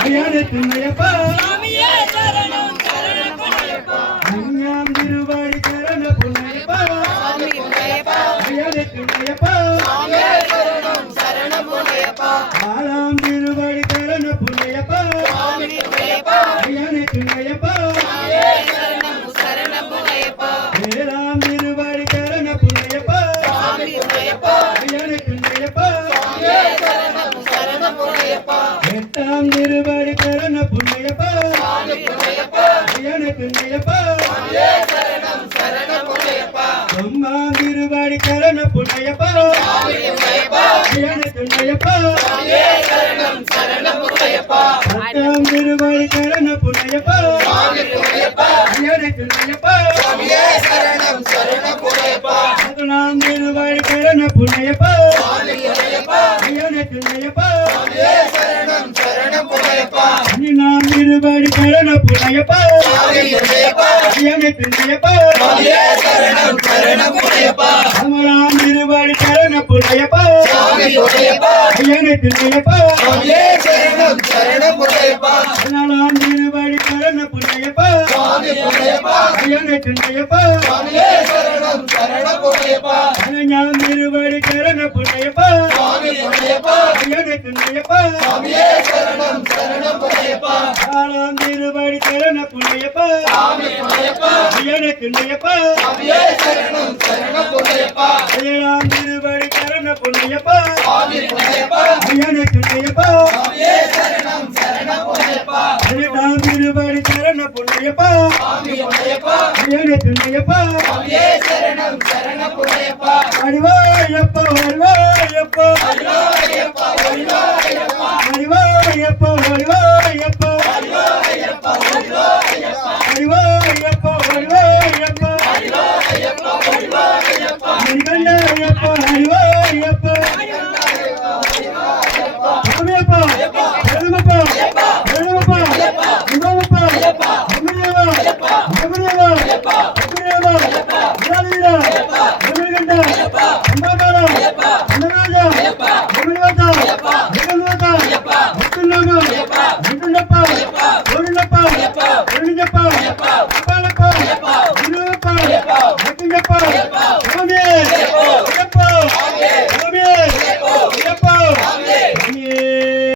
ஐயனே துணையப்பா அஞ்ஞாம் திருவாடி சரண புண்ணையப்பா ஐயனே துணையப்பா ஆறாம் திருவாடி சரண புண்ணையப்பா ஐயனே துணையப்பா ஏழாம் திருவாடி சரண புண்ணையப்பா ஐயனே துணையப்பா எட்டாம் திருவாடி சரண புண்ணையப்பா ஐயனே துணையப்பா ஒம்பாம் திருவாடி சரண புண்ணையப்பா ஐயனே துணையப்பா பத்தாம் திருவாடி சரண புண்ணையப்பா ஐயனே துணையப்பா பதினாம் திருவாடி சரண புண்ணையப்பா ஐயனே துணையப்பா பன்னிரண்டாம் திருவாடி சரண புண்ணையப்பா ஐயனே துணையப்பா பதிமூணாம் திருவாடி சரண புண்ணையப்பா ஐயனே துணையப்பா பதினாலாம் திருவாடி சரண புண்ணையப்பா ஐயனே துணையப்பா பதினஞ்சாம் திருவாடி சரண புண்ணையப்பா ஐயனே துணையப்பா ஆறாம் திருவாடி சரண புண்ணையப்பா ஐயனே துணையப்பா ஏழாம் திருவாடி சரண புண்ணையப்பா ஐயனே துணையப்பா பதினெட்டாம் திருவாடி சரண புண்ணையப்பா ஐயனே துணையப்பா அறிவாயப்பா அறிவாயப்பா அறிவாயப்பா அறிவாயப்பா அறிவாயப்பா அறிவாயப்பா மணிகண்டயப்பா அறிவாயப்பா சுவாமியப்பா எழுமப்பா எழுமப்பா இமாமப்பா அமரேவா அமரேவா அமரேவா விராலீரா அமரகண்ட அம்பாபாலா அன்னராஜா அமரவாதா அமரவாதா முத்துநாம முத்துண்டப்பா ஒருண்டப்பா ஒருணிஞ்சப்பா